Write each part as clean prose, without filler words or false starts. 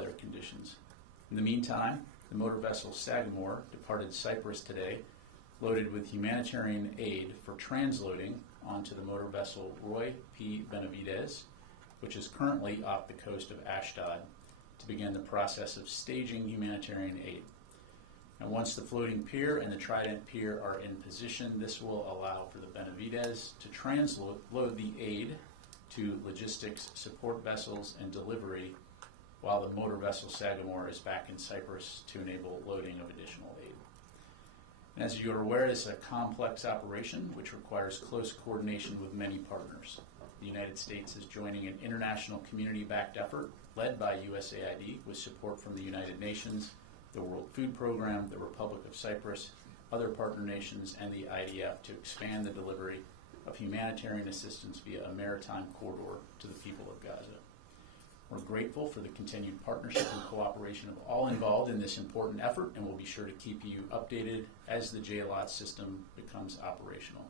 weather conditions. In the meantime, the motor vessel Sagamore departed Cyprus today, loaded with humanitarian aid for transloading onto the motor vessel Roy P. Benavides, which is currently off the coast of Ashdod, to begin the process of staging humanitarian aid. And once the floating pier and the Trident pier are in position, this will allow for the Benavides to transload the aid to logistics support vessels and delivery, while the motor vessel Sagamore is back in Cyprus to enable loading of additional aid. And as you are aware, it's a complex operation which requires close coordination with many partners. The United States is joining an international community-backed effort led by USAID with support from the United Nations, the World Food Program, the Republic of Cyprus, other partner nations, and the IDF to expand the delivery of humanitarian assistance via a maritime corridor to the people of Gaza. We're grateful for the continued partnership and cooperation of all involved in this important effort, and we'll be sure to keep you updated as the JLOT system becomes operational.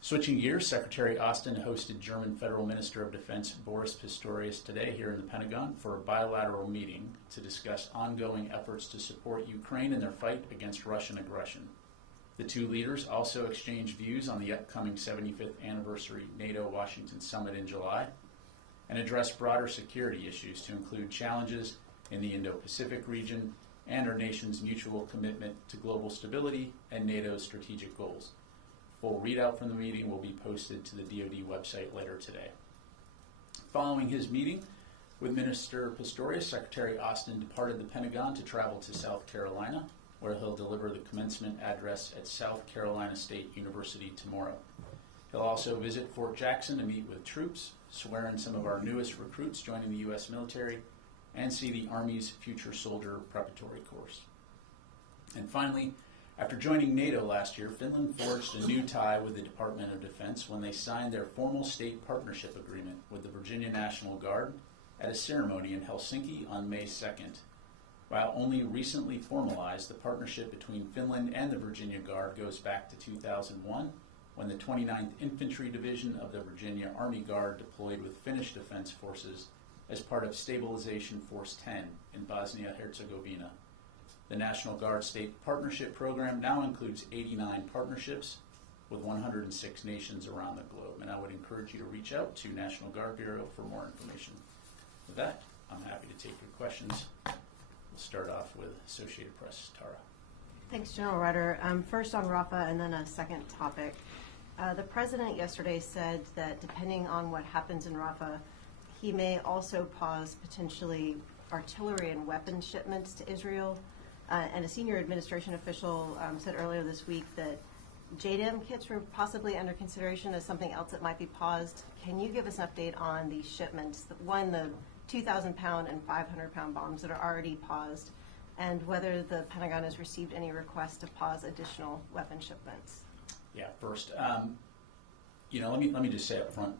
Switching gears, Secretary Austin hosted German Federal Minister of Defense Boris Pistorius today here in the Pentagon for a bilateral meeting to discuss ongoing efforts to support Ukraine in their fight against Russian aggression. The two leaders also exchanged views on the upcoming 75th anniversary NATO-Washington summit in July and addressed broader security issues to include challenges in the Indo-Pacific region and our nation's mutual commitment to global stability and NATO's strategic goals. Full readout from the meeting will be posted to the DoD website later today. Following his meeting with Minister Pistorius, Secretary Austin departed the Pentagon to travel to South Carolina, where he'll deliver the commencement address at South Carolina State University tomorrow. He'll also visit Fort Jackson to meet with troops, swear in some of our newest recruits joining the U.S. military, and see the Army's Future Soldier Preparatory Course. And finally, after joining NATO last year, Finland forged a new tie with the Department of Defense when they signed their formal state partnership agreement with the Virginia National Guard at a ceremony in Helsinki on May 2nd. While only recently formalized, the partnership between Finland and the Virginia Guard goes back to 2001, when the 29th Infantry Division of the Virginia Army Guard deployed with Finnish Defense Forces as part of Stabilization Force 10 in Bosnia-Herzegovina. The National Guard State Partnership Program now includes 89 partnerships with 106 nations around the globe, and I would encourage you to reach out to National Guard Bureau for more information. With that, I'm happy to take your questions. We'll start off with Associated Press. Tara. Thanks, General Ryder. First on Rafa and then a second topic. The President yesterday said that depending on what happens in Rafa, he may also pause potentially artillery and weapons shipments to Israel. And a senior administration official said earlier this week that JDAM kits were possibly under consideration as something else that might be paused. Can you give us an update on these shipments, the 2,000-pound and 500-pound bombs that are already paused, and whether the Pentagon has received any requests to pause additional weapon shipments? Yeah, first, let me just say up front,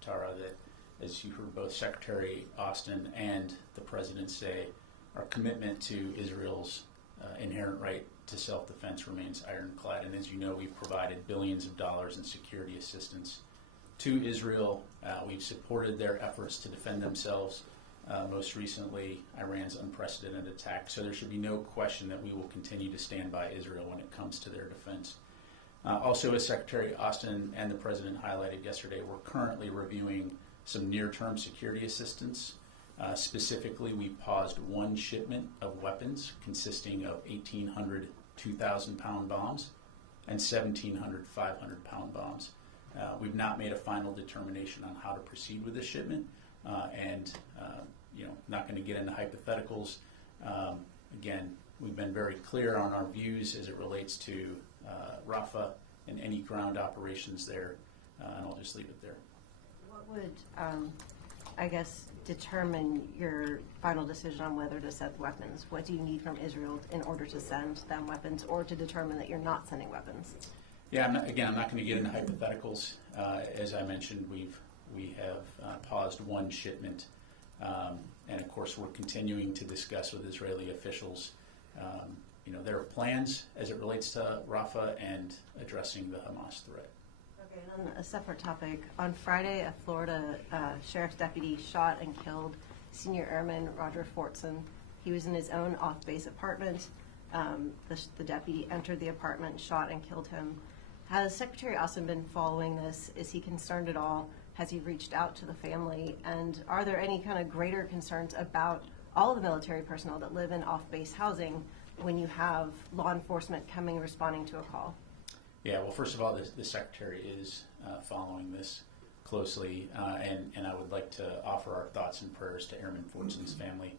Tara, that as you heard both Secretary Austin and the President say, our commitment to Israel's inherent right to self-defense remains ironclad. And as you know, we've provided billions of dollars in security assistance to Israel. We've supported their efforts to defend themselves. Most recently, Iran's unprecedented attack. So there should be no question that we will continue to stand by Israel when it comes to their defense. Also, as Secretary Austin and the President highlighted yesterday, we're currently reviewing some near-term security assistance. Specifically, we paused one shipment of weapons consisting of 1,800 2,000-pound bombs and 1,700 500-pound bombs. We've not made a final determination on how to proceed with this shipment, and not going to get into hypotheticals. Again, we've been very clear on our views as it relates to Rafa and any ground operations there, and I'll just leave it there. What would, determine your final decision on whether to send weapons? What do you need from Israel in order to send them weapons, or to determine that you're not sending weapons? Yeah, I'm not going to get into hypotheticals. As I mentioned, we have paused one shipment, and of course we're continuing to discuss with Israeli officials their plans as it relates to Rafa and addressing the Hamas threat. Okay, and on a separate topic, on Friday, a Florida sheriff's deputy shot and killed Senior Airman Roger Fortson. He was in his own off-base apartment. The deputy entered the apartment, shot, and killed him. Has Secretary Austin been following this? Is he concerned at all? Has he reached out to the family? And are there any kind of greater concerns about all of the military personnel that live in off-base housing when you have law enforcement coming responding to a call? Yeah, well, first of all, the Secretary is following this closely, and I would like to offer our thoughts and prayers to Airman Fortson's family.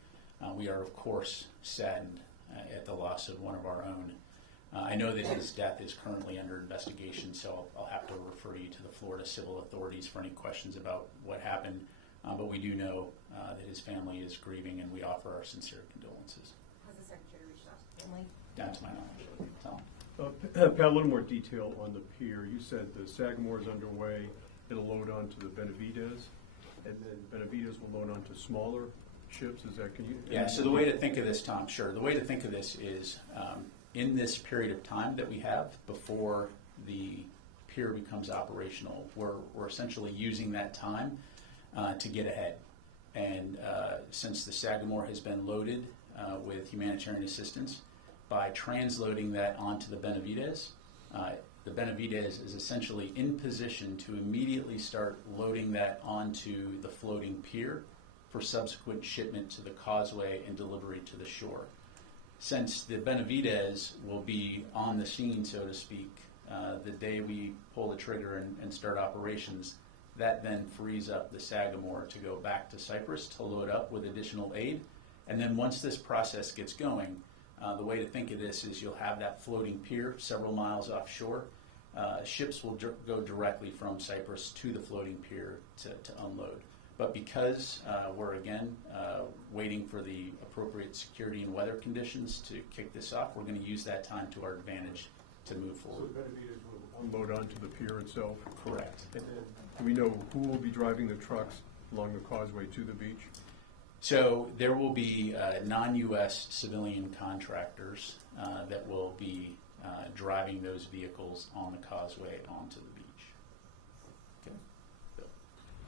We are, of course, saddened at the loss of one of our own. I know that his death is currently under investigation, so I'll have to refer you to the Florida civil authorities for any questions about what happened. But we do know that his family is grieving, and we offer our sincere condolences. Has the Secretary reached out to the family? Down to my knowledge. Tell Pat, a little more detail on the pier. You said the Sagamore is underway. It'll load onto the Benavides, and then Benavides will load onto smaller ships. Is that, can you? Yeah, so the way to think of this, Tom, sure. The way to think of this is in this period of time that we have before the pier becomes operational, we're essentially using that time to get ahead. And since the Sagamore has been loaded with humanitarian assistance, by transloading that onto the Benavides is essentially in position to immediately start loading that onto the floating pier for subsequent shipment to the causeway and delivery to the shore. Since the Benavides will be on the scene, so to speak, the day we pull the trigger and start operations, that then frees up the Sagamore to go back to Cyprus to load up with additional aid. And then once this process gets going, the way to think of this is you'll have that floating pier several miles offshore. Ships will go directly from Cyprus to the floating pier to unload. But because we're, again, waiting for the appropriate security and weather conditions to kick this off, we're going to use that time to our advantage to move forward. So Benavides will unload onto the pier itself? Correct. And then, do we know who will be driving the trucks along the causeway to the beach? So there will be non-U.S. civilian contractors that will be driving those vehicles on the causeway onto the beach.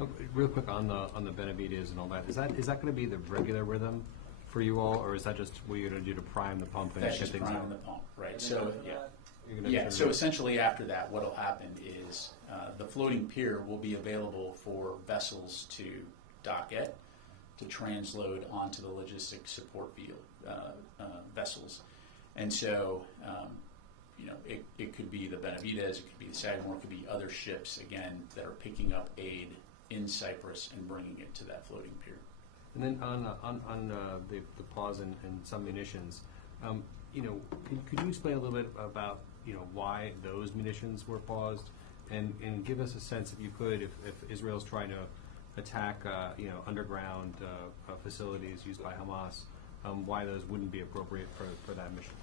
Okay. Real quick on the Benavides and all that, is that going to be the regular rhythm for you all, or is that just what you're going to do to prime the pump and That's shut just things priming out? the pump, right? So Yeah. So essentially after that, what'll happen is the floating pier will be available for vessels to dock at, to transload onto the logistics support vessels. And so, it could be the Benavides, it could be the Sagamore, it could be other ships, again, that are picking up aid in Cyprus and bringing it to that floating pier. And then on the pause and some munitions, could you explain a little bit about why those munitions were paused, and give us a sense, if you could, if Israel's trying to attack underground facilities used by Hamas, why those wouldn't be appropriate for that mission?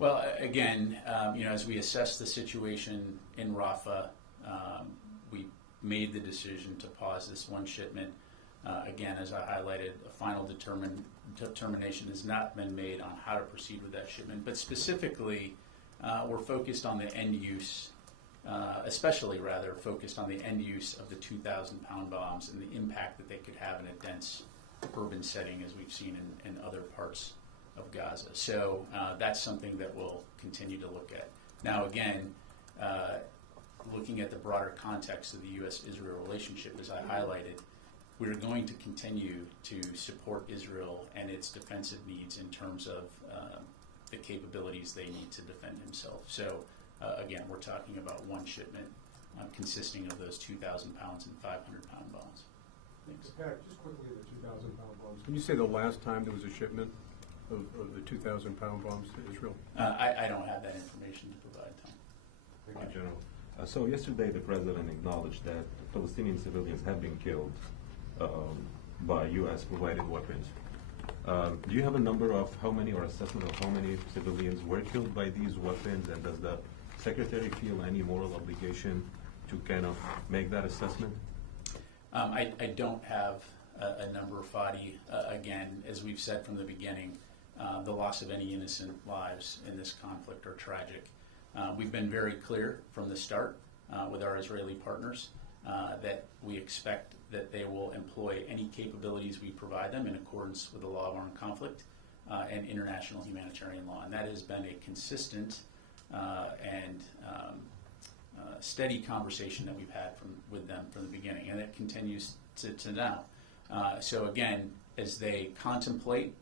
Well, again, as we assess the situation in Rafa, we made the decision to pause this one shipment. Again, as I highlighted, a final determination has not been made on how to proceed with that shipment, but specifically, we're focused on the end use, especially rather focused on the end use of the 2,000-pound bombs and the impact that they could have in a dense urban setting, as we've seen in other parts of Gaza. So that's something that we'll continue to look at. Now, again, looking at the broader context of the U.S.-Israel relationship, as I highlighted, we're going to continue to support Israel and its defensive needs in terms of the capabilities they need to defend himself. So, again, we're talking about one shipment consisting of those 2,000 pounds and 500-pound bombs. Thanks. Pat, just quickly, the 2,000-pound bombs. Can you say the last time there was a shipment of the 2,000-pound bombs to Israel? I don't have that information to provide, Tom. Thank you, General. So yesterday the President acknowledged that Palestinian civilians have been killed by U.S. provided weapons. Do you have a number of how many, or assessment of how many civilians were killed by these weapons, and does the Secretary feel any moral obligation to kind of make that assessment? I don't have a number, Fadi. Again, as we've said from the beginning, the loss of any innocent lives in this conflict are tragic. We've been very clear from the start with our Israeli partners that we expect that they will employ any capabilities we provide them in accordance with the law of armed conflict and international humanitarian law. And that has been a consistent and steady conversation that we've had with them from the beginning, and it continues to now. So again, as they contemplate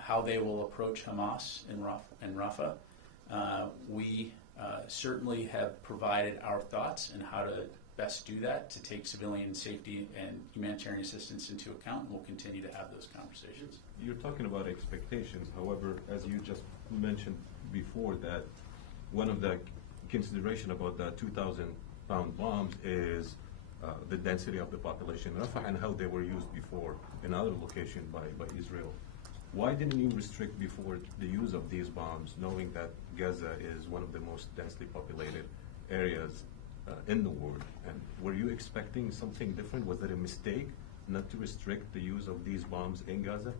how they will approach Hamas in Rafah, we certainly have provided our thoughts on how to best do that to take civilian safety and humanitarian assistance into account, and we'll continue to have those conversations. You're talking about expectations. However, as you just mentioned before, that one of the consideration about the 2,000-pound bombs is the density of the population in Rafah and how they were used before in other locations by Israel. Why didn't you restrict before the use of these bombs, knowing that Gaza is one of the most densely populated areas in the world? And were you expecting something different? Was it a mistake not to restrict the use of these bombs in Gaza?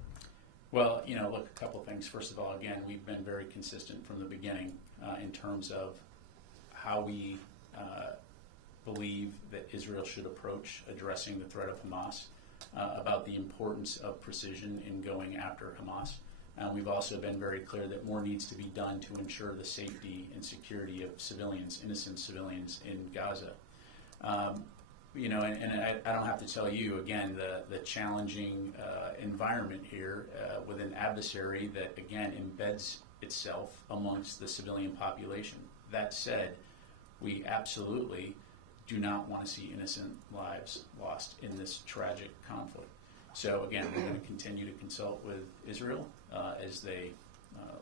Well, look, a couple things. First of all, again, we've been very consistent from the beginning in terms of how we believe that Israel should approach addressing the threat of Hamas, about the importance of precision in going after Hamas. We've also been very clear that more needs to be done to ensure the safety and security of civilians, innocent civilians in Gaza. And I don't have to tell you, again, the challenging environment here with an adversary that, again, embeds itself amongst the civilian population. That said, we absolutely do not want to see innocent lives lost in this tragic conflict. So again, we're going to continue to consult with Israel as they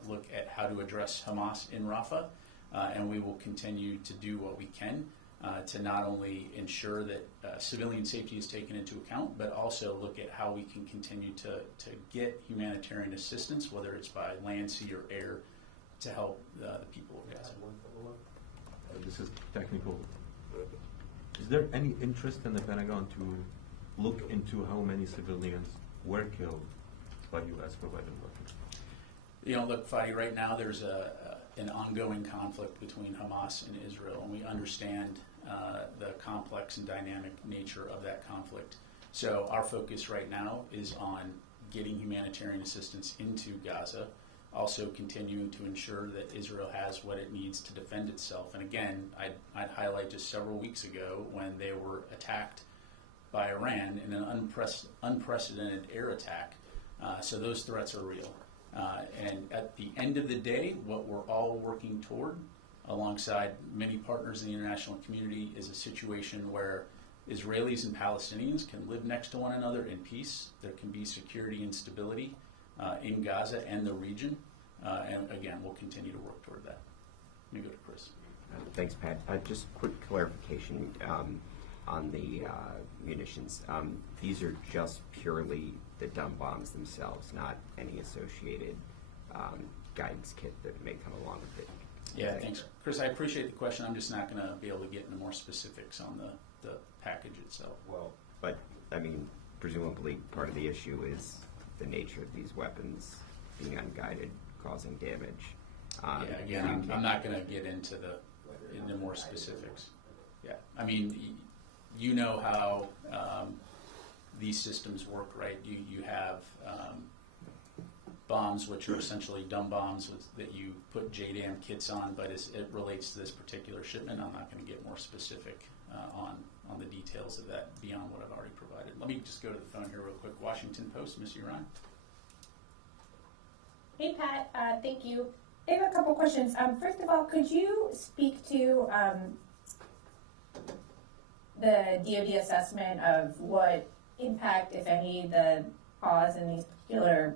look at how to address Hamas in Rafah, and we will continue to do what we can to not only ensure that civilian safety is taken into account, but also look at how we can continue to get humanitarian assistance, whether it's by land, sea, or air, to help the people of Gaza. This is technical. Is there any interest in the Pentagon to look into how many civilians were killed by U.S. provided weapons? Look, Fadi, right now there's an ongoing conflict between Hamas and Israel, and we understand the complex and dynamic nature of that conflict. So our focus right now is on getting humanitarian assistance into Gaza, also continuing to ensure that Israel has what it needs to defend itself. And again, I'd highlight just several weeks ago when they were attacked by Iran in an unprecedented air attack. So those threats are real. And at the end of the day, what we're all working toward, alongside many partners in the international community, is a situation where Israelis and Palestinians can live next to one another in peace. There can be security and stability in Gaza and the region. And again, we'll continue to work toward that. Let me go to Chris. Thanks, Pat. Just quick clarification on the munitions. These are just purely the dumb bombs themselves, not any associated guidance kit that may come along with it. Yeah, thanks. Chris, I appreciate the question. I'm just not going to be able to get into more specifics on the package itself. Well, but, I mean, presumably part of the issue is the nature of these weapons being unguided, causing damage. Yeah, again, I'm not going to get into more specifics. Yeah, I mean, you know how these systems work, right? You have bombs, which are essentially dumb bombs that you put JDAM kits on, but it relates to this particular shipment. I'm not going to get more specific on the details of that beyond what I've already provided. Let me just go to the phone here real quick. Washington Post, Ms. Uran. Hey, Pat. Thank you. I have a couple questions. First of all, could you speak to the DoD assessment of what impact, if any, the pause in these particular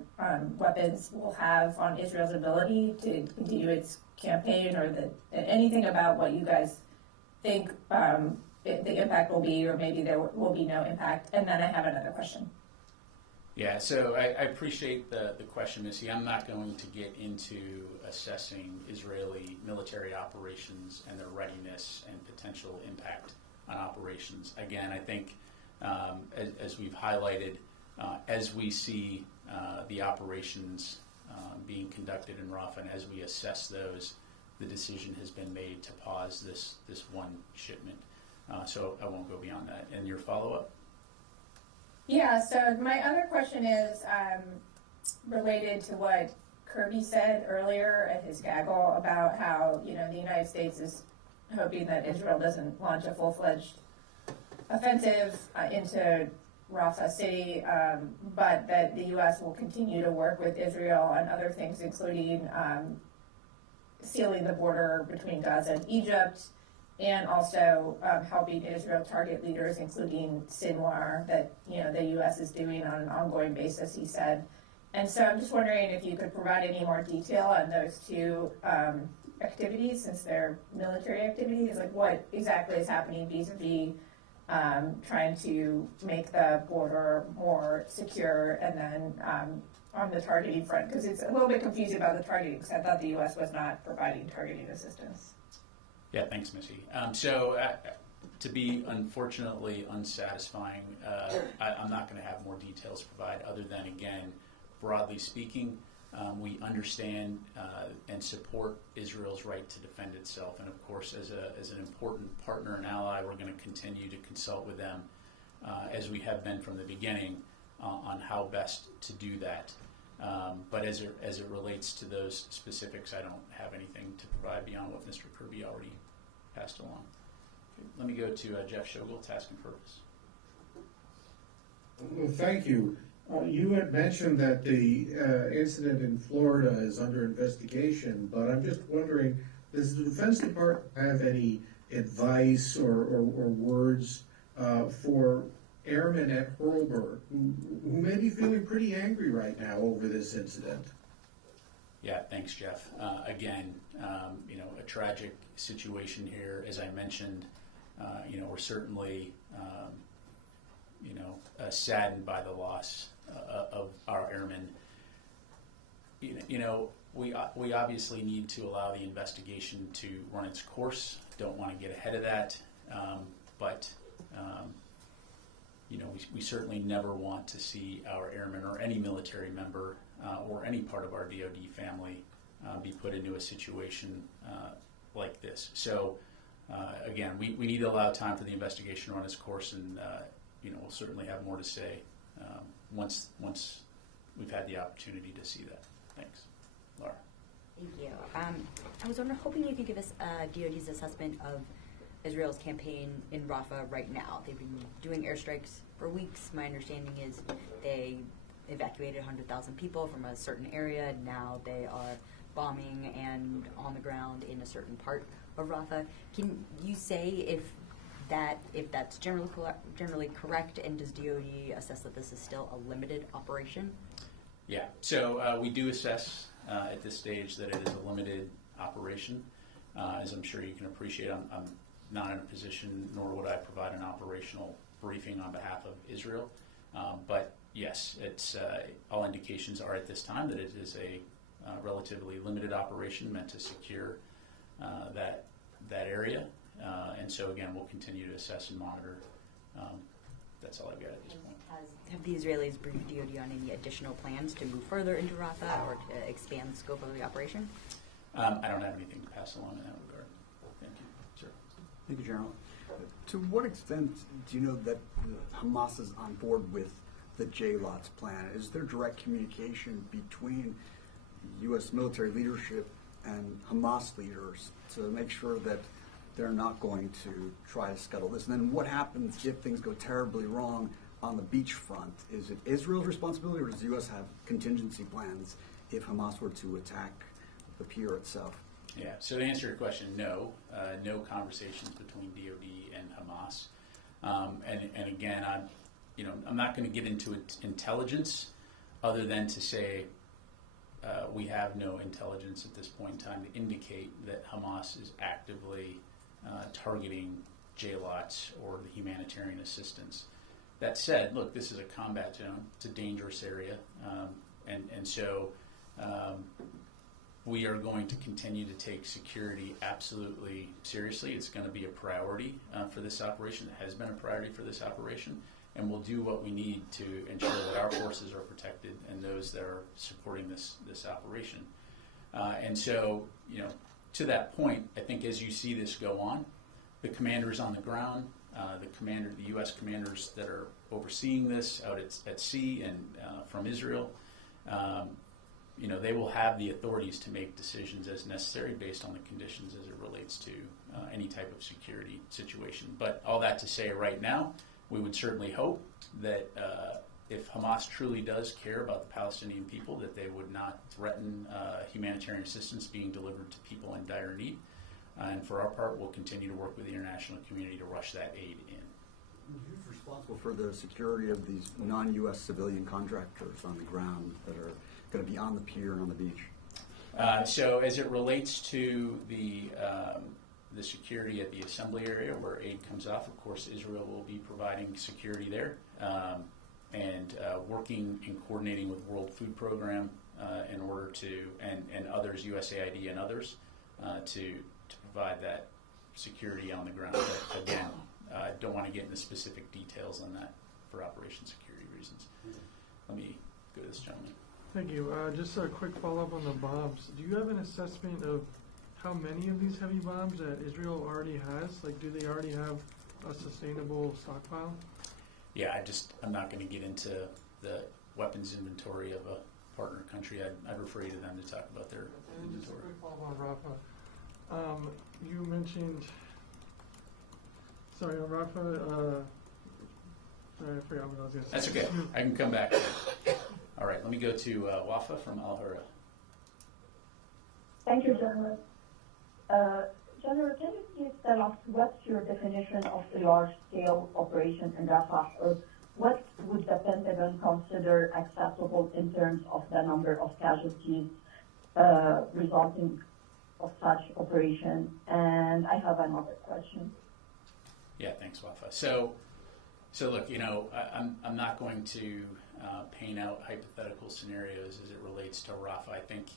weapons will have on Israel's ability to continue its campaign, or anything about what you guys think the impact will be, or maybe there will be no impact? And then I have another question. Yeah, so I appreciate the question, Missy. I'm not going to get into assessing Israeli military operations and their readiness and potential impact on operations. Again, I think as we've highlighted, as we see the operations being conducted in Rafa, and as we assess those, the decision has been made to pause this one shipment. So I won't go beyond that. And your follow-up? Yeah, so my other question is related to what Kirby said earlier at his gaggle about how, the United States is hoping that Israel doesn't launch a full-fledged offensive into Rafah city, but that the U.S. will continue to work with Israel on other things, including sealing the border between Gaza and Egypt, and also helping Israel target leaders, including Sinwar, that the U.S. is doing on an ongoing basis, he said. And so I'm just wondering if you could provide any more detail on those two activities, since they're military activities, like what exactly is happening vis-a-vis trying to make the border more secure, and then on the targeting front, because it's a little bit confusing about the targeting, because I thought the U.S. was not providing targeting assistance. Yeah, thanks, Missy. So to be unfortunately unsatisfying, I'm not going to have more details to provide other than, again, broadly speaking, we understand and support Israel's right to defend itself. And of course, as an important partner and ally, we're going to continue to consult with them, as we have been from the beginning, on how best to do that. But as it relates to those specifics, I don't have anything to provide beyond what Mr. Kirby already passed along. Okay, let me go to Jeff Shogel, Task and Purpose. Well, thank you. You had mentioned that the incident in Florida is under investigation, but I'm just wondering, does the Defense Department have any advice or words for Airman Hurber, who may be feeling pretty angry right now over this incident? Yeah, thanks, Jeff. Again, a tragic situation here. As I mentioned, we're certainly, saddened by the loss of our airmen. We obviously need to allow the investigation to run its course. Don't want to get ahead of that, but we certainly never want to see our airmen or any military member or any part of our DoD family be put into a situation like this. So again, we need to allow time for the investigation to run its course, and we'll certainly have more to say once we've had the opportunity to see that. Thanks. Laura. Thank you. I was hoping you could give us DoD's assessment of Israel's campaign in Rafah right now. They've been doing airstrikes for weeks. My understanding is they evacuated 100,000 people from a certain area. Now they are bombing and on the ground in a certain part of Rafah. Can you say if that's generally correct, and does DoD assess that this is still a limited operation? Yeah, so we do assess at this stage that it is a limited operation. As I'm sure you can appreciate, I'm not in a position, nor would I provide an operational briefing on behalf of Israel. But yes, it's all indications are at this time that it is a relatively limited operation meant to secure that area. And so again, we'll continue to assess and monitor. That's all I've got at this point. Have the Israelis briefed DoD on any additional plans to move further into Rafah or to expand the scope of the operation? I don't have anything to pass along in that regard. Thank you. Sir. Thank you, General. To what extent do you know that Hamas is on board with the JLOTS plan? Is there direct communication between U.S. military leadership and Hamas leaders to make sure that they're not going to try to scuttle this? And then what happens if things go terribly wrong on the beach front? Is it Israel's responsibility, or does the U.S. have contingency plans if Hamas were to attack the pier itself? Yeah, so to answer your question, no. No conversations between DoD and Hamas. And again, I'm not going to get into intelligence other than to say we have no intelligence at this point in time to indicate that Hamas is actively targeting JLOTS or the humanitarian assistance. That said, look, this is a combat zone. It's a dangerous area. And so we are going to continue to take security absolutely seriously. It's going to be a priority for this operation. It has been a priority for this operation. And we'll do what we need to ensure that our forces are protected and those that are supporting this operation. And so, to that point, I think as you see this go on, the commanders on the ground, the U.S. commanders that are overseeing this out at sea and from Israel, they will have the authorities to make decisions as necessary based on the conditions as it relates to any type of security situation. But all that to say, right now, we would certainly hope that if Hamas truly does care about the Palestinian people, that they would not threaten humanitarian assistance being delivered to people in dire need. And for our part, we'll continue to work with the international community to rush that aid in. Who's responsible for the security of these non-U.S. civilian contractors on the ground that are going to be on the pier and on the beach? So as it relates to the security at the assembly area where aid comes off, of course, Israel will be providing security there and working and coordinating with World Food Program in order to, and others, USAID and others, to provide that security on the ground. But again, I don't want to get into specific details on that for operation security reasons. Let me go to this gentleman. Thank you. Just a quick follow-up on the bombs. Do you have an assessment of how many of these heavy bombs that Israel already has? Like, do they already have a sustainable stockpile? Yeah, I'm not going to get into the weapons inventory of a partner country. I'd refer you to them to talk about their And just a inventory. quick follow-up on Rafa. You mentioned, sorry, on Rafa, sorry, I forgot what I was going to say. That's okay. I can come back. All right, let me go to Rafa from Al Hurra. Thank you, General. General, can you please tell us what's your definition of a large-scale operation in Rafah? Or what would the Pentagon consider acceptable in terms of the number of casualties resulting of such operation? And I have another question. Yeah, thanks, Rafa. So look, I'm not going to paint out hypothetical scenarios as it relates to Rafa. I think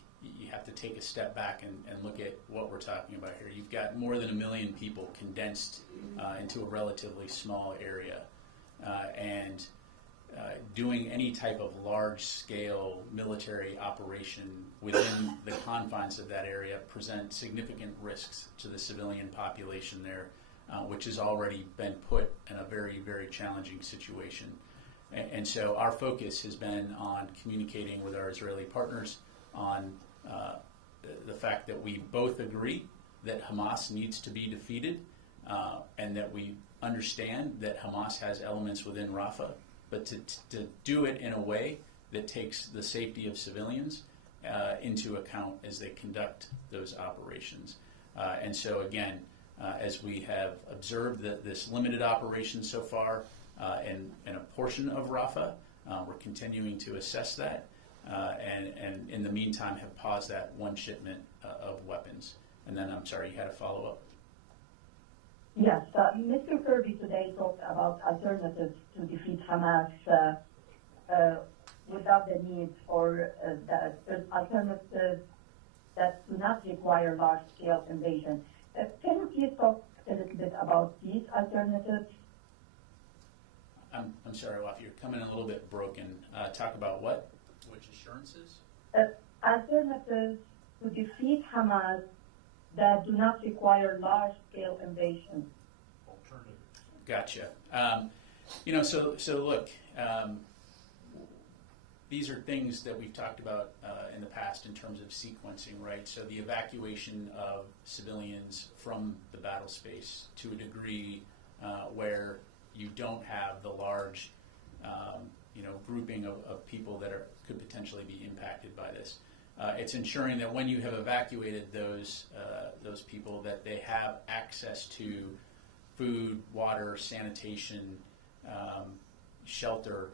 you have to take a step back and look at what we're talking about here. You've got more than 1 million people condensed into a relatively small area. And doing any type of large-scale military operation within the confines of that area presents significant risks to the civilian population there, which has already been put in a very, very challenging situation. And so our focus has been on communicating with our Israeli partners on the fact that we both agree that Hamas needs to be defeated and that we understand that Hamas has elements within Rafah, but to do it in a way that takes the safety of civilians into account as they conduct those operations. And so again, as we have observed this limited operation so far in a portion of Rafah, we're continuing to assess that and in the meantime have paused that one shipment of weapons. And then, I'm sorry, you had a follow-up? Yes, Mr. Kirby today talked about alternatives to defeat Hamas without the need for the alternatives that do not require large-scale invasion. Can you please talk a little bit about these alternatives? I'm sorry, Rafa, you're coming in a little bit broken. Talk about what? Which assurances? Alternatives to defeat Hamas that do not require large-scale invasion. Gotcha. So look, these are things that we've talked about in the past in terms of sequencing, right? So the evacuation of civilians from the battle space to a degree where you don't have the large, grouping of people that could potentially be impacted by this. It's ensuring that when you have evacuated those people, that they have access to food, water, sanitation, shelter,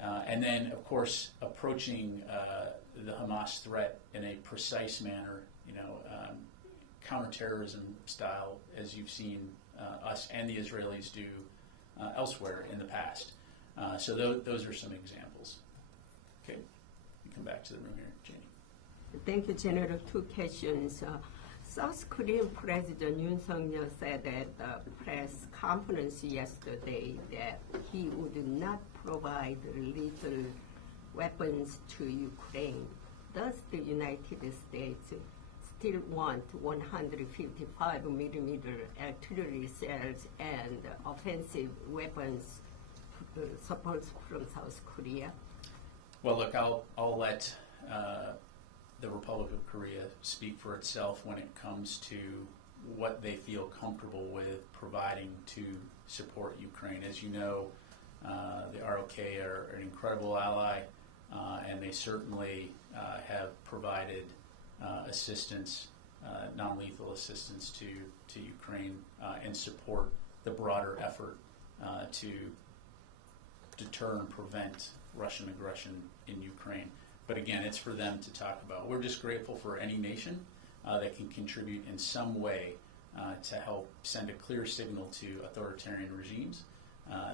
and then, of course, approaching the Hamas threat in a precise manner, counterterrorism style, as you've seen us and the Israelis do elsewhere in the past. So those are some examples. Okay, you come back to the room here, Janie. Thank you, General. Two questions. South Korean President Yoon Suk-yeol said at the press conference yesterday that he would not provide lethal weapons to Ukraine. Does the United States still want 155 millimeter artillery cells and offensive weapons support from South Korea? Well, look, I'll let the Republic of Korea speak for itself when it comes to what they feel comfortable with providing to support Ukraine. As you know, the ROK are an incredible ally, and they certainly have provided assistance, non-lethal assistance to Ukraine and support the broader effort to deter and prevent Russian aggression in Ukraine. But again, it's for them to talk about. We're just grateful for any nation that can contribute in some way to help send a clear signal to authoritarian regimes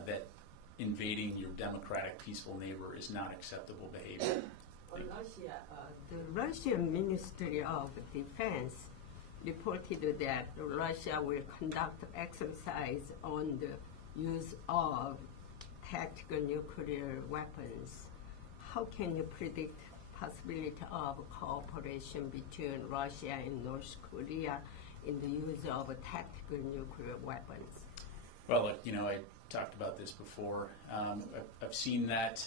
that invading your democratic, peaceful neighbor is not acceptable behavior. Russia, the Russian Ministry of Defense reported that Russia will conduct exercise on the use of tactical nuclear weapons. How can you predict possibility of cooperation between Russia and North Korea in the use of tactical nuclear weapons? Well, look, I talked about this before. I've seen that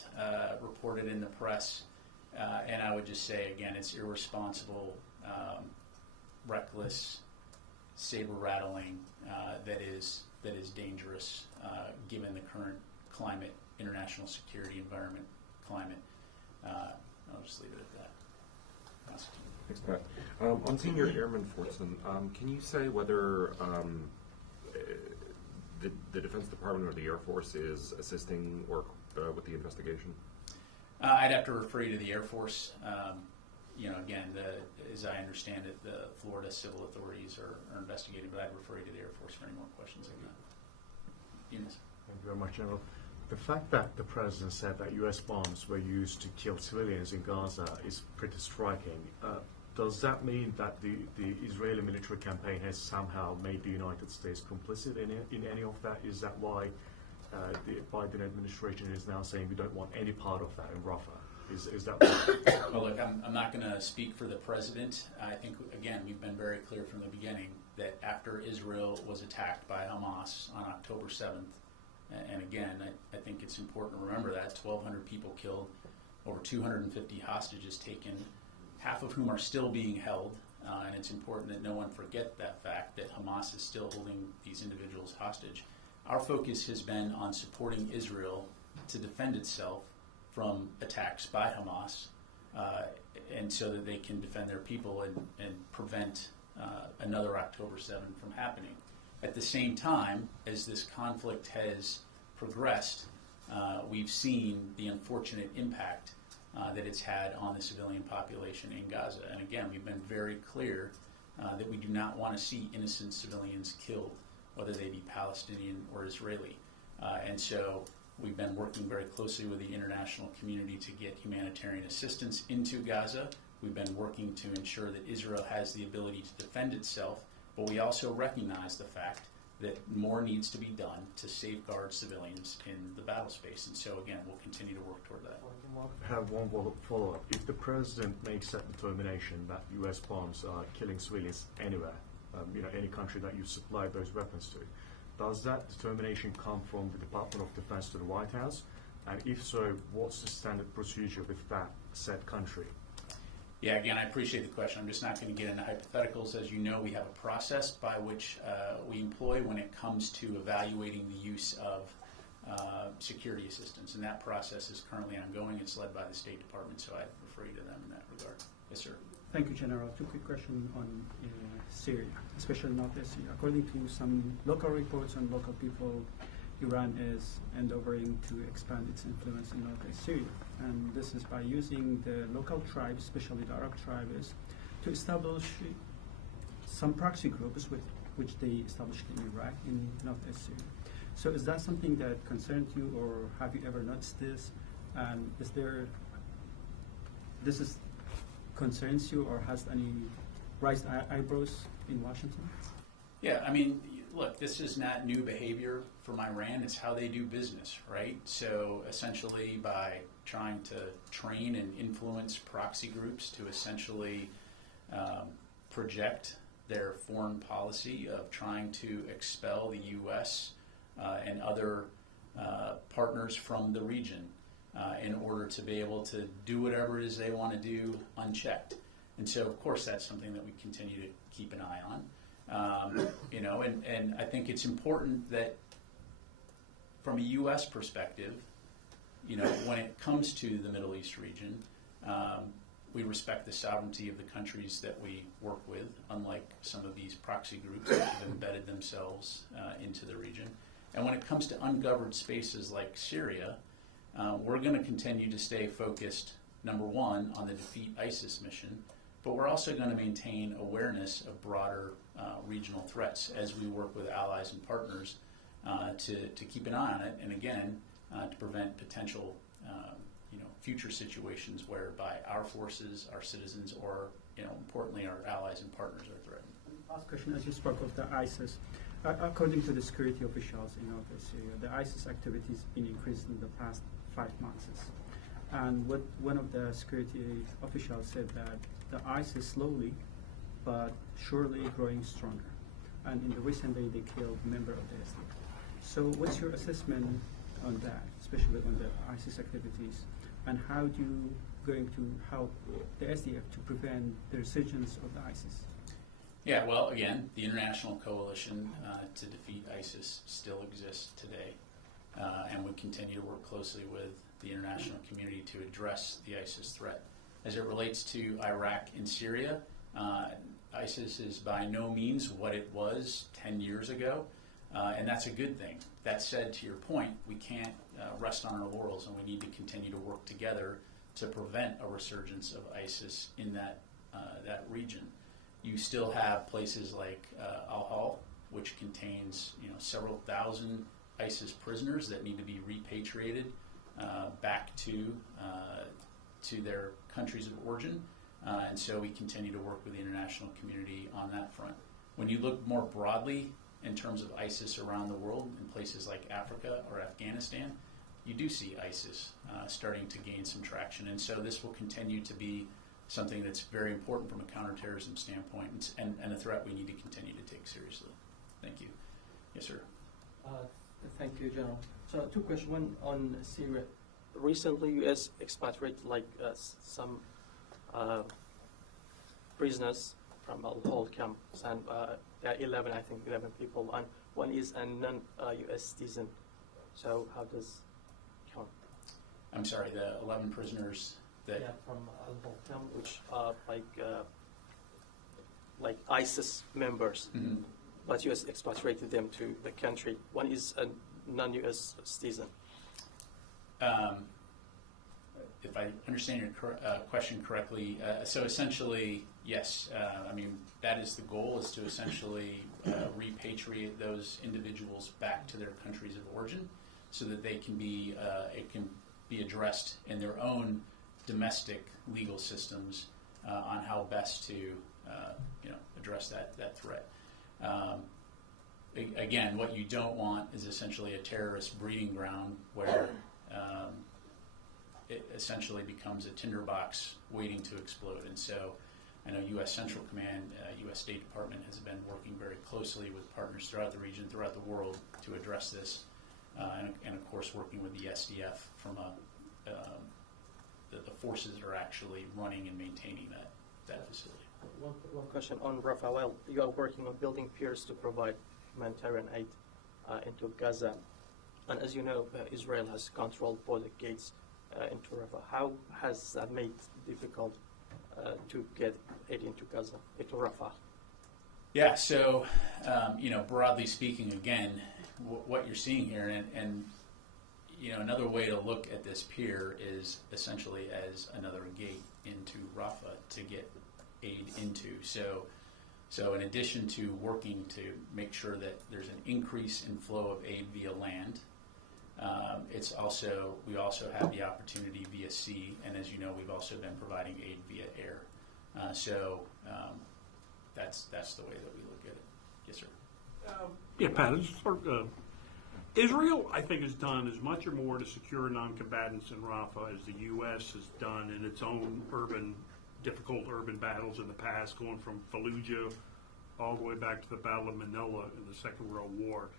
reported in the press, and I would just say again, it's irresponsible, reckless, saber-rattling that is dangerous given the current climate, international security environment climate. I'll just leave it at that. Thanks, Pat. On Senior Airman Fortson, can you say whether the Defense Department or the Air Force is assisting or with the investigation? I'd have to refer you to the Air Force. Again, as I understand it, the Florida civil authorities are investigating, but I'd refer you to the Air Force for any more questions like that. Eunice. Thank you very much, General. The fact that the President said that U.S. bombs were used to kill civilians in Gaza is pretty striking. Does that mean that the Israeli military campaign has somehow made the United States complicit in any of that? Is that why the Biden administration is now saying we don't want any part of that in Rafah? Is that why? Well, look, I'm not going to speak for the President. I think, again, we've been very clear from the beginning that after Israel was attacked by Hamas on October 7th, and again, I think it's important to remember that 1,200 people killed, over 250 hostages taken, half of whom are still being held, and it's important that no one forget that fact, that Hamas is still holding these individuals hostage. Our focus has been on supporting Israel to defend itself from attacks by Hamas, and so that they can defend their people and prevent another October 7th from happening. At the same time, as this conflict has progressed, we've seen the unfortunate impact that it's had on the civilian population in Gaza. And again, we've been very clear that we do not want to see innocent civilians killed, whether they be Palestinian or Israeli. And so we've been working very closely with the international community to get humanitarian assistance into Gaza. We've been working to ensure that Israel has the ability to defend itself, but we also recognize the fact that more needs to be done to safeguard civilians in the battle space. And so, again, we'll continue to work toward that. I have one follow-up. If the President makes that determination that U.S. bombs are killing civilians anywhere, any country that you supply those weapons to, does that determination come from the Department of Defense to the White House? And if so, what's the standard procedure with that said country? Yeah, again, I appreciate the question. I'm just not going to get into hypotheticals. As you know, we have a process by which we employ when it comes to evaluating the use of security assistance, and that process is currently ongoing. It's led by the State Department, so I'd refer you to them in that regard. Yes, sir. Thank you, General. Two quick questions on Syria, especially northwest Syria. According to some local reports and local people, Iran is endeavoring to expand its influence in northwest Syria. And this is by using the local tribes, especially the Arab tribes, to establish some proxy groups which they established in Iraq, in northwest Syria. So is that something that concerns you, or have you ever noticed this? And this concerns you, or has any raised eyebrows in Washington? Yeah, I mean, look, this is not new behavior from Iran. It's how they do business, right? So essentially by trying to train and influence proxy groups to essentially project their foreign policy of trying to expel the U.S. And other partners from the region in order to be able to do whatever it is they want to do unchecked. And so, of course, that's something that we continue to keep an eye on. And I think it's important that from a U.S. perspective, when it comes to the Middle East region, we respect the sovereignty of the countries that we work with, unlike some of these proxy groups that have embedded themselves into the region. And when it comes to ungoverned spaces like Syria, we're going to continue to stay focused, number one, on the Defeat ISIS mission, but we're also going to maintain awareness of broader regional threats as we work with allies and partners to keep an eye on it, and again, to prevent potential future situations whereby our forces, our citizens, or importantly, our allies and partners are threatened. Last question, as you spoke of the ISIS. According to the security officials in northern Syria, the ISIS activity has been increased in the past 5 months. And what one of the security officials said that the ISIS slowly but surely growing stronger. And in the recent day, they killed a member of the SDF. So what's your assessment on that, especially on the ISIS activities? And how do you going to help the SDF to prevent the resurgence of the ISIS? Yeah, well, again, the international coalition to defeat ISIS still exists today, and we continue to work closely with the international community to address the ISIS threat. As it relates to Iraq and Syria, ISIS is by no means what it was 10 years ago, and that's a good thing. That said, to your point, we can't rest on our laurels, and we need to continue to work together to prevent a resurgence of ISIS in that region. You still have places like Al-Hol, which contains several thousand ISIS prisoners that need to be repatriated back to their countries of origin, and so we continue to work with the international community on that front. When you look more broadly in terms of ISIS around the world, in places like Africa or Afghanistan, you do see ISIS starting to gain some traction, and so this will continue to be something that's very important from a counterterrorism standpoint, and a threat we need to continue to take seriously. Thank you. Yes, sir. Thank you, General. So 2 questions. One on Syria. Recently, U.S. expatriated some prisoners from Al-Hol camps, and there are 11 people, and one is a non-U.S. citizen. So how does count? I'm sorry, the 11 prisoners that... Yeah, from Al-Hol camp, which are like ISIS members, but U.S. expatriated them to the country. One is a non-U.S. citizen. If I understand your question correctly, so essentially, yes. I mean, that is the goal, is to essentially repatriate those individuals back to their countries of origin, so that they can be it can be addressed in their own domestic legal systems on how best to address that threat. Again, what you don't want is essentially a terrorist breeding ground where it essentially becomes a tinderbox waiting to explode. And so I know U.S. Central Command, U.S. State Department has been working very closely with partners throughout the region, throughout the world, to address this, and of course working with the SDF from the forces that are actually running and maintaining that facility. One question on Rafa. Well, you are working on building piers to provide humanitarian aid into Gaza. And as you know, Israel has controlled border gates into Rafa. How has that made it difficult to get aid into Gaza, into Rafa? Yeah, so, broadly speaking, again, what you're seeing here, and another way to look at this pier is essentially as another gate into Rafa to get aid into. So in addition to working to make sure that there's an increase in flow of aid via land, we also have the opportunity via sea, and as you know, we've also been providing aid via air. That's the way that we look at it. Yes, sir. Pat, Israel, I think, has done as much or more to secure non-combatants in Rafah as the U.S. has done in its own urban difficult urban battles in the past, going from Fallujah all the way back to the Battle of Manila in the Second World War.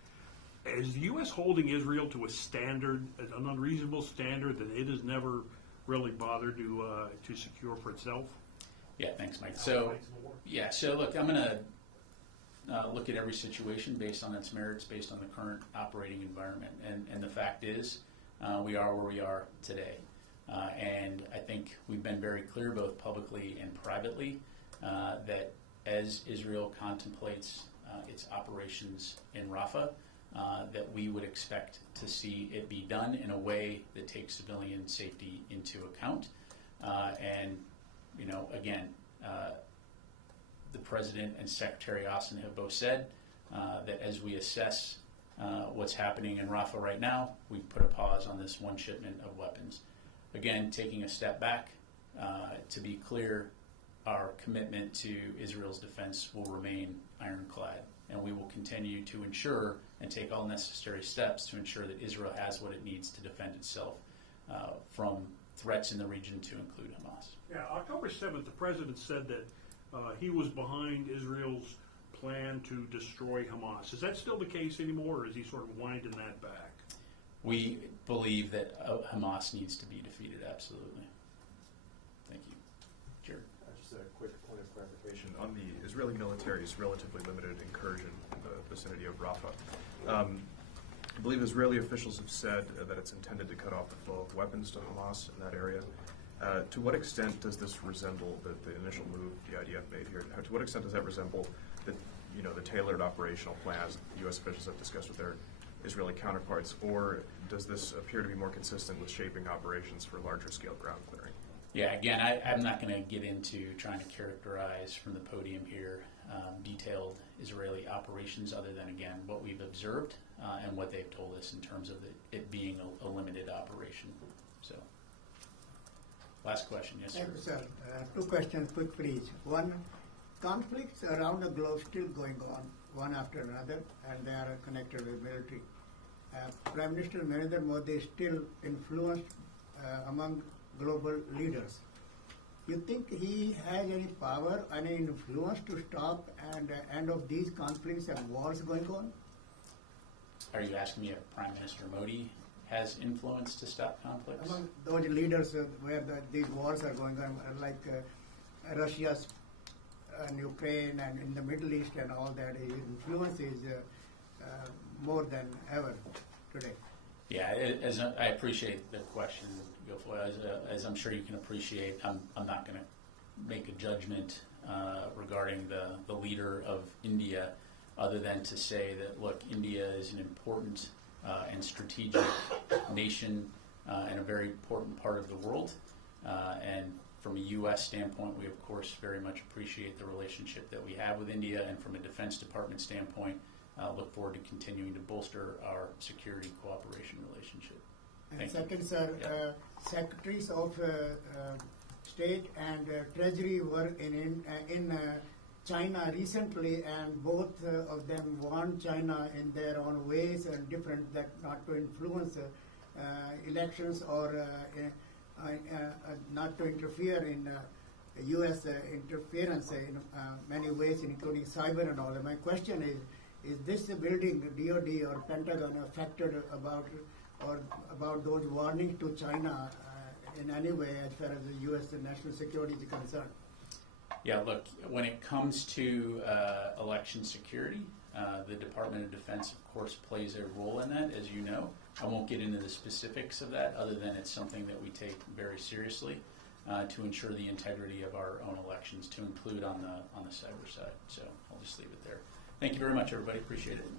Is the U.S. holding Israel to a standard, an unreasonable standard that it has never really bothered to secure for itself? Yeah, thanks, Mike. So look, I'm going to look at every situation based on its merits, based on the current operating environment. And the fact is, we are where we are today. And I think we've been very clear, both publicly and privately, that as Israel contemplates its operations in Rafah, that we would expect to see it be done in a way that takes civilian safety into account. And, you know, again, the President and Secretary Austin have both said that as we assess what's happening in Rafah right now, we've put a pause on this one shipment of weapons. Again, taking a step back, to be clear, our commitment to Israel's defense will remain ironclad, and we will continue to ensure and take all necessary steps to ensure that Israel has what it needs to defend itself from threats in the region, to include Hamas. Yeah, October 7th, the President said that he was behind Israel's plan to destroy Hamas. Is that still the case anymore, or is he sort of winding that back? We believe that Hamas needs to be defeated, absolutely. Thank you. Jared? Just a quick point of clarification. On the Israeli military's relatively limited incursion in the vicinity of Rafah, I believe Israeli officials have said that it's intended to cut off the flow of weapons to Hamas in that area. To what extent does this resemble the initial move the IDF made here? To what extent does that resemble the tailored operational plans that U.S. officials have discussed with their Israeli counterparts, or does this appear to be more consistent with shaping operations for larger scale ground clearing? Yeah, again, I'm not going to get into trying to characterize from the podium here detailed Israeli operations, other than, again, what we've observed and what they've told us in terms of it being a limited operation. So, last question. Yes, sir. Thank you, sir. Two questions, quick please. One, conflicts around the globe still going on, one after another, and they are connected with military. Prime Minister Narendra Modi is still influenced among global leaders. You think he has any power, any influence to stop and end of these conflicts and wars going on? Are you asking me if Prime Minister Modi has influence to stop conflicts? Among those leaders where these wars are going on, like Russia's and Ukraine and in the Middle East and all that, his influence is more than ever today. Yeah, I appreciate the question, Gilfoyle. As I'm sure you can appreciate, I'm not going to make a judgment regarding the leader of India, other than to say that, look, India is an important and strategic nation and a very important part of the world. And from a U.S. standpoint, we, of course, very much appreciate the relationship that we have with India, and from a Defense Department standpoint, look forward to continuing to bolster our security cooperation relationship. And second, sir, Secretaries of State and Treasury were in China recently, and both of them warned China in their own ways and different, that not to influence elections or not to interfere in U.S. interference in many ways, including cyber and all that. My question is this building, DOD or Pentagon, affected about those warnings to China in any way as far as the U.S. national security is concerned? Yeah, look, when it comes to election security, the Department of Defense, of course, plays a role in that, as you know. I won't get into the specifics of that, other than it's something that we take very seriously to ensure the integrity of our own elections, to include on the cyber side. So I'll just leave it there. Thank you very much, everybody. Appreciate it.